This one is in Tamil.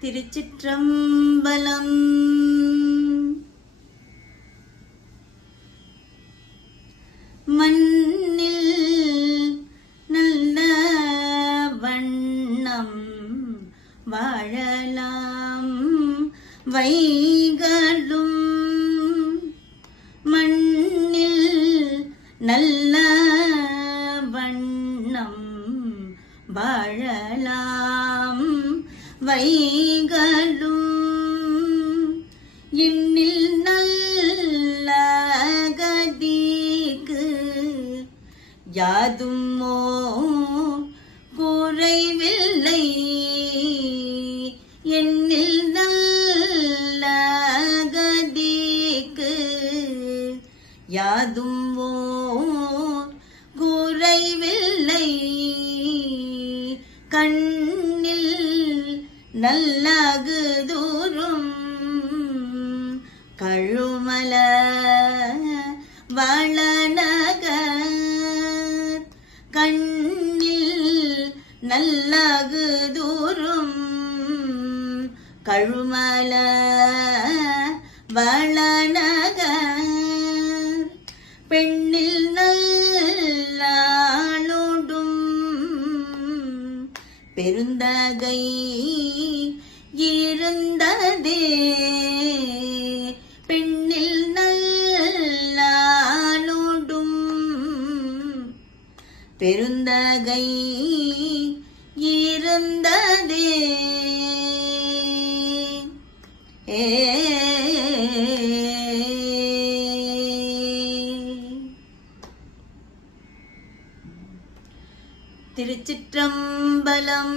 திருச்சிற்றம்பலம். மண்ணில் நல்ல வண்ணம் வாழலாம் வைகளும், மண்ணில் நல்ல வண்ணம் வாழலாம் வைகளும், இன்னில் நல்ல கதிக்கு யாதுமோ குறைவில்லை, என்னில் நல்ல கதிக்கு யாதுமோ குறைவில்லை, கண்ணில் நல்லகுதூரும் கழுமல வளநகர், கண்ணில் நல்லகுதூரும் கழுமல வளநகர், பெண்ணில் நல்லாளோடும் பெருந்தகை இருந்ததே, பெண்ணில் நல்லாளோடும் பெருந்தகை இருந்ததே. திருச்சிற்றம்பலம்.